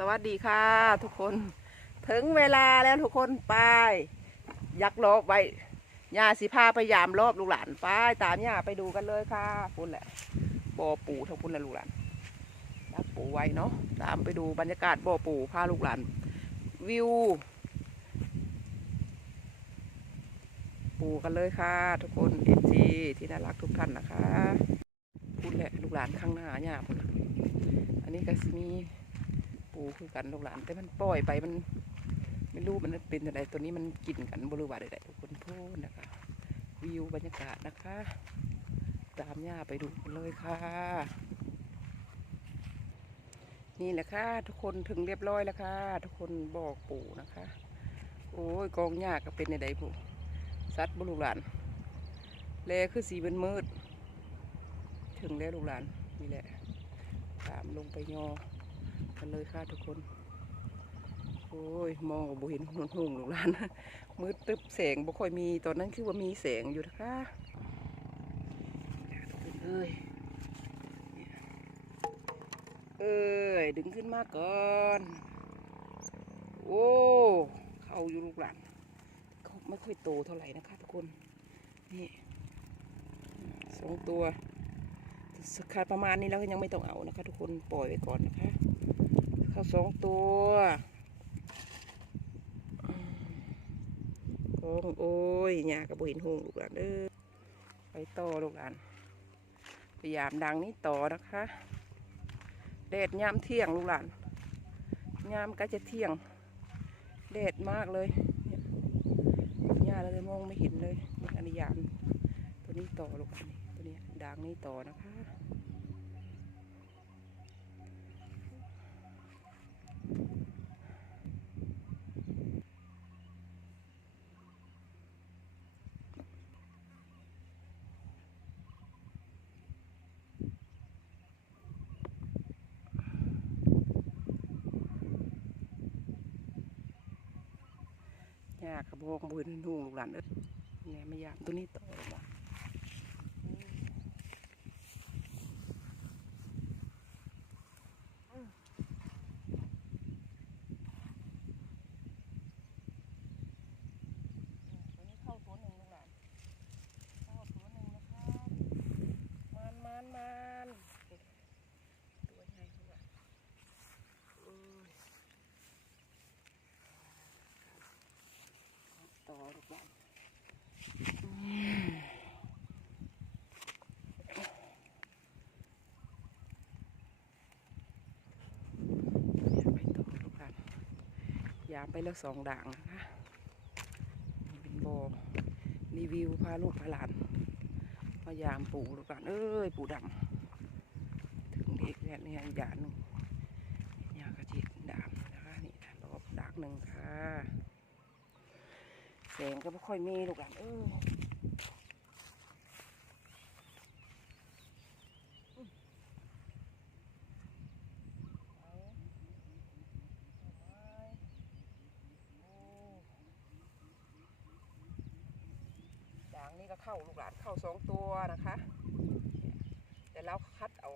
สวัสดีค่ะ ทุกคน ถึงเวลาแล้วทุกคนไป ยักรอบไว้ย่าสิพาไปยามรอบลูกหลานไปตามย่าไปดูกันเลยค่ะพุ่นแหละบ่อปู่ทั้งพุ่นแหละลูกหลานยักปู่ไว้เนาะตามไปดูบรรยากาศบ่อปู่พาลูกหลาน วิว ปู่กันเลยค่ะ ทุกคนเอจีที่น่ารักทุกท่านนะคะพุ่นแหละลูกหลานข้างหน้าย่าพุ่นอันนี้ก็มี ปูคือกันลูกหลาน แต่มันปล่อยไปมัน ไม่รู้มันเป็นอะไรตัวนี้มันกินกันบริวารใดๆทุกคนพูดนะคะ วิวบรรยากาศนะคะ ตามย่าไปดูกันเลยค่ะ นี่แหละค่ะ ทุกคนถึงเรียบร้อยแล้วค่ะ ทุกคนบอกปู่นะคะ โอ้ยกองหญ้าก็เป็นในใดปู่สัตว์บลูกหลานแลคือสีเป็นมืด ถึงแล้วลูกหลานนี่แหละตามลงไปยอ กันเลยค่ะทุกคน โอ้ย มองกับบุเห็นหุ่นหุ่งลูกหลานมืดตึบแสงบ่ค่อยมีตอนนั้นคือว่ามีแสงอยู่นะคะเอ้ยเอ้ยดึงขึ้นมาก่อนโอ้เข้าอยู่ลูกหลานเขาไม่ค่อยโตเท่าไหร่นะคะทุกคนนี่สองตัวสขาดประมาณนี้แล้วก็ยังไม่ต้องเอานะคะ ทุกคนปล่อยไว้ก่อนนะคะ เข้าสองตัวกองโอ้ยหญ้ากับบเห็นหงลูกหลานเด้อไปต่อลูกหลานพยายามดังนี้ต่อนะคะแดดยามเที่ยงลูกหลานยามก็จะเที่ยงแดดมากเลยหญ้าเราเลยมองไม่เห็นเลยอันนี้ยามตัวนี้ต่อลูกหลานตัวนี้ดังนี้ต่อนะคะ กกระบอกบุญนุ่งลูกหลานเอ้ยแหน่ไม่ยามตัวนี้ต่อเลยว่ะตัวนี้เข้าตัวหนึ่งลูกหลานเข้าตัวหนึ่งนะครับมานมานมานตัวใหญ่ลูกหลานโอ้ย ต่อลูกบอลไปต่อลูกบอลยามไปแล้วสองด่างนะคะเป็นโบอรีวิวพาลูกพาหลานมายามปู่ลูกหลานเอ้ยปู่ดำถึงเด็กเนี่ยเนี่ยยาหนึ่งยากระจิตดำนะคะนี่รอบดักหนึ่งค่ะแสงก็ไม่ค่อยมีลูกหลานเอ้ยด่างนี่ก็ เข้าลูกหลานเข้าสองตัวนะคะเนี่ยแต่เราคัดเอา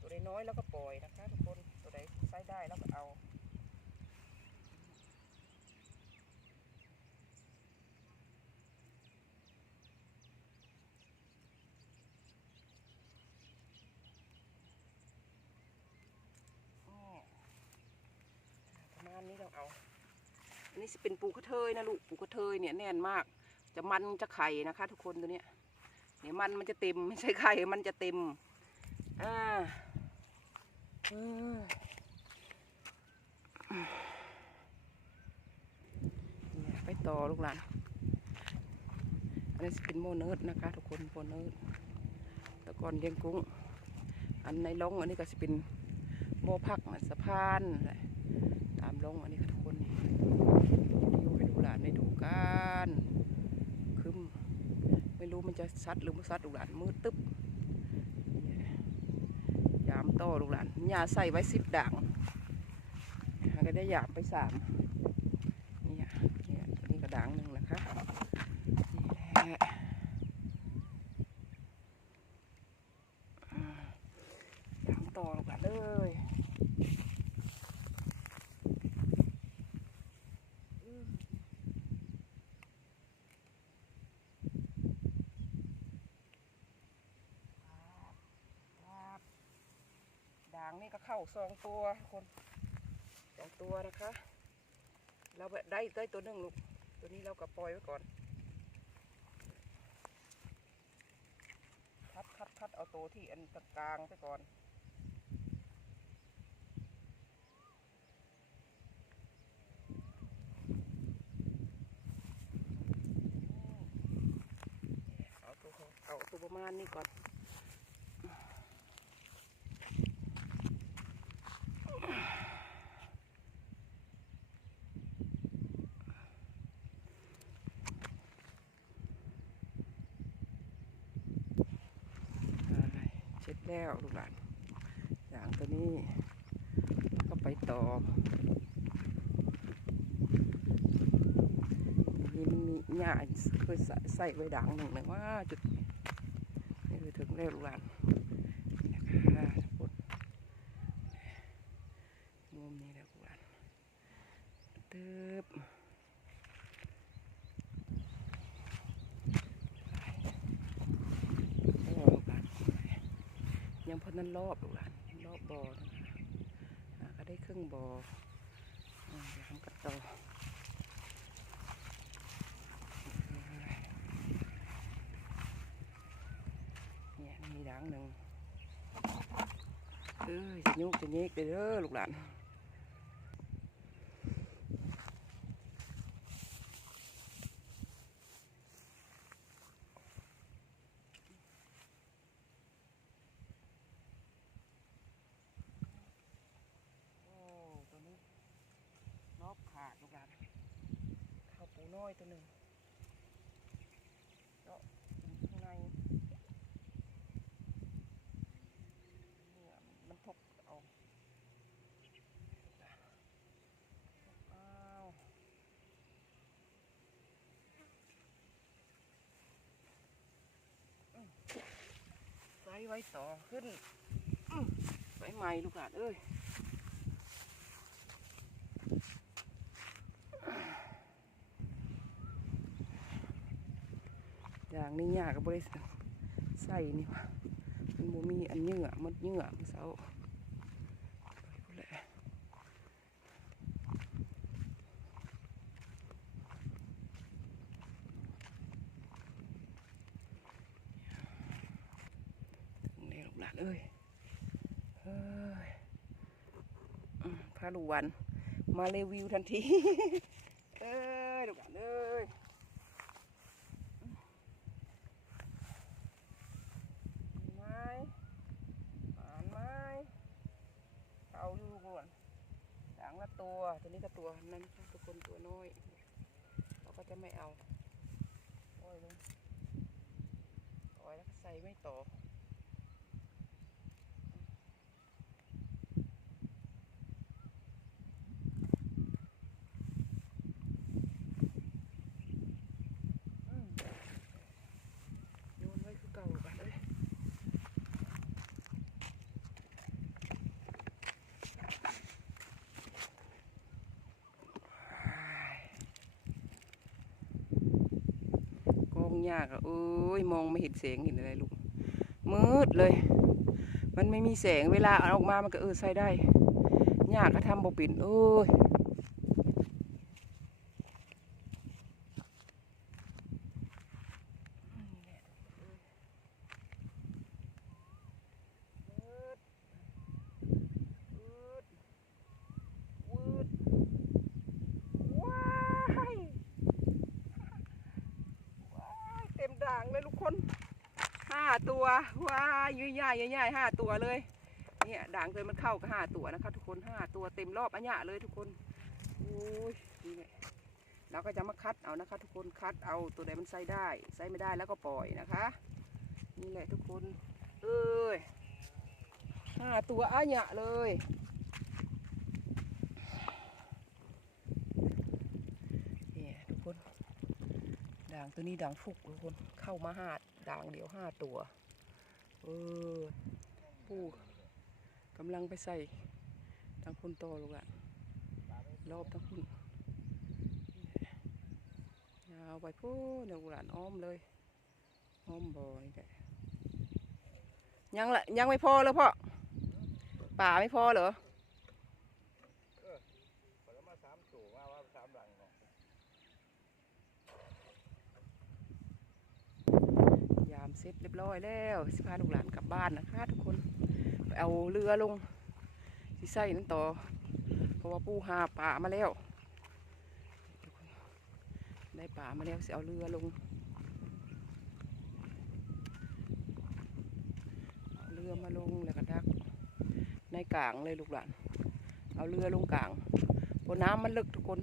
ตัวใดน้อยแล้วก็ปล่อยนะคะทุกคนตัวใดใช้ได้แล้วก็เอาประมาณนี้ต้องเอา อันนี้จะเป็นปูกระเทยนะลูก ปูกระเทยเนี่ยแน่นมาก จะมันจะไข่นะคะ ทุกคนตัวเนี้ยเนี่ยมันมันจะเต็มไม่ใช่ไข่มันจะเต็มอ่าอืมไปต่อลูกหลานอันนี้เป็นโมเนิร์ดนะคะ ทุกคนโมเนิร์ดต่ก่อนเลี้ยงกุ้ง อันในร่องอันนี้ก็จะเป็นโมพักสะพานตามล่องอันนี้ค่ะทุกคนนี่ให้ดูหลานได้ดูกัน รู้มันจะซัดหรือไม่ซัดลูกหลานมืดตึ๊บยามโตลูกหลานยาใส่ไว้สิบด่างก็ได้ยาบไปสามนี่ค่ะนี่ก็ด่างหนึ่งนะคะนี่แหละอืมยามโตลูกหลานเลย นี่ก็เข้าสองตัวคนสองตัวนะคะ เราแบบได้ได้ตัวหนึ่งลูก ตัวนี้เราก็ปล่อยไว้ก่อน คัดคัดคัดเอาตัวที่อันกลางไปก่อนเอาตัวเอาตัวประมาณนี้ก่อนาลูกหลานอย่างตัวนี้ก็ไปต่อยินมีหญ้าเคยใส่ไว้ดังหนึ่งเลยว่าจุดนี่คือถึงแล้วลูกหลานนะคะทุกคนมุมนี้แล้วลูกหลานเติบโอ้ลูกหลาน ยังพอนั้นรอบลูกหลานรอบบอนะคะก็ได้ครึ่งบออ่าเดี๋ยวทำกันต่อเนี่ยมีด่างหนึ่งเออจะยุกจะเยกเด้อลูกหลานโอ้ตัวนี้รอบขาดลูกหลานข้าวปูน้ อยตัวหนึ่งเจาะข้างในเนี่ยมันทกเอาอ้าวไว้ไว้ต่อขึ้นไว้ใหม่ลูกหลานเอ้ย อย่าง นี้ยากกับริษัทใส่นี่วะมันบ่มีอันเหยื่อมันเหยื่อมันเศร้าไปพูดแหละถึงแล้วลูกหลานเอ้ยเฮ้ยพาลูกวัน มารีวิวทันที เอ้ยลูกหลานเอ้ย มีไม้หานไม้เอาอยู่ก่อนด่างละ ตัวตัวนี้ก็ตัวนั้นทุกคนตัวน้อย เราก็จะไม่เอาปล่อยเลยปล่อยแล้วก็ใส่ไม่ต่อมโยนไว้คือเก่ากันเลย งหญ้ากอะเอ้ยมองไม่เห็นแสงเห็นอะไรลูกมืดเลย มันไม่มีแสงเวลาเอาออกมามันก็เออใส่ได้ยากก็ทำบ่ปิ่นโอ้ยมืดมืดวืดว้าย ว้ายเต็มด่างเลยทุกคนห้า ตัวว้ายยุ่ยย่ายใหญ่ห้าตัวเลย เนี่ยด่างเลยมันเข้ากับห้าตัวนะคะ ทุกคนห้าตัวเต็มรอบอันเนี้ยเลยทุกคนโอ้ยนี่แหละเราก็จะมาคัดเอานะคะ ทุกคนคัดเอาตัวใดมันใส่ได้ใส่ไม่ได้แล้วก็ปล่อยนะคะนี่แหละทุกคนเอ้ยห้าตัวอันเนี้ยเลยทุกคน ด่างตัวนี้ด่างฟุกทุกคนเข้ามาห้าด่างเดียวห้าตัว เออผู้กำลังไปใส่ทางคุณโตลูกอะรอบทางคุณยาวไปพูนลูกหลานอ้อมเลยอ้อมบ่อนี่แหละยังละยังไม่พอเลยพ่อป่าไม่พอเหรอ ผลมาสามสูงว่าว่าสามหลังเนาะ ยาม เรียบร้อยแล้วสิพาลูกหลานกลับบ้านนะคะ ทุกคนเอาเรือลงที่ไส้นั่นต่อ เพราะว่าปูหาป่ามาแล้ว ได้ป่ามาแล้วสิเอาเรือลงเอาเรือมาลงแล้วก็ดักในกลางเลยลูกหลาน เอาเรือลงกลางเพราะน้ำมันลึกทุกคน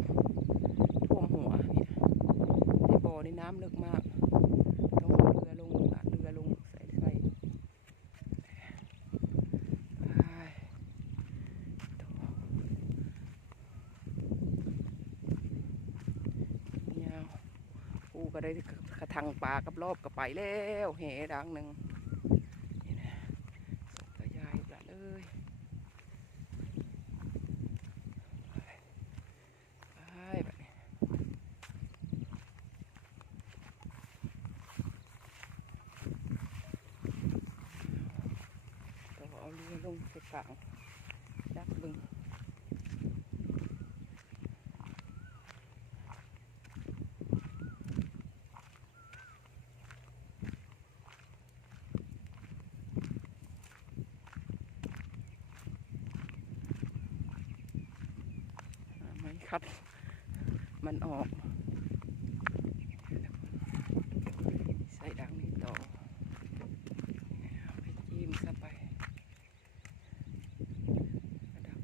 ท่วมหัวนี่ในบ่อนี่น้ำลึกมากต้องเอาเรือลงใส่ใส่ไปยาวปูก็ ทางปลากับรอบกับไปแล้วเหดังหนึ่งนี่นะสงตายายลูกหลานเอ้ยไปไปแบบนี้ ก็เอาเรือลงไปกลางดักบึงหาไม่ คัด มันออก ใส่ดังนี้ต่อไปจิ้มซะไปดับ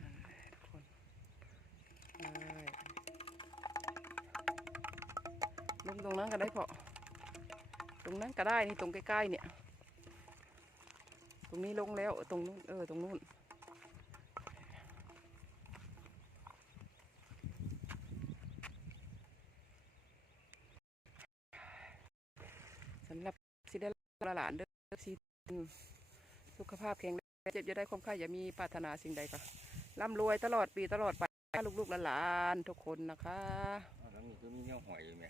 นั่นแหละทุกคนลงตรงนั้นก็ได้พอตรงนั้นก็ได้นี่ตรงใกล้ๆเนี่ย รงนี้ลงแล้ว ตรงนู้น เออ ตรงนู้น สำหรับสิได้ละหลานเด้อสิสุขภาพแข็งแรงเจ็บจะได้ความไข้อย่ามีปรารถนาสิ่งใดก็ร่ำรวยตลอดปีตลอดไปลูกๆหลานๆทุกคนนะคะอ้าวแล้วนี่คือมีเงี้ยหอยอยู่ไหม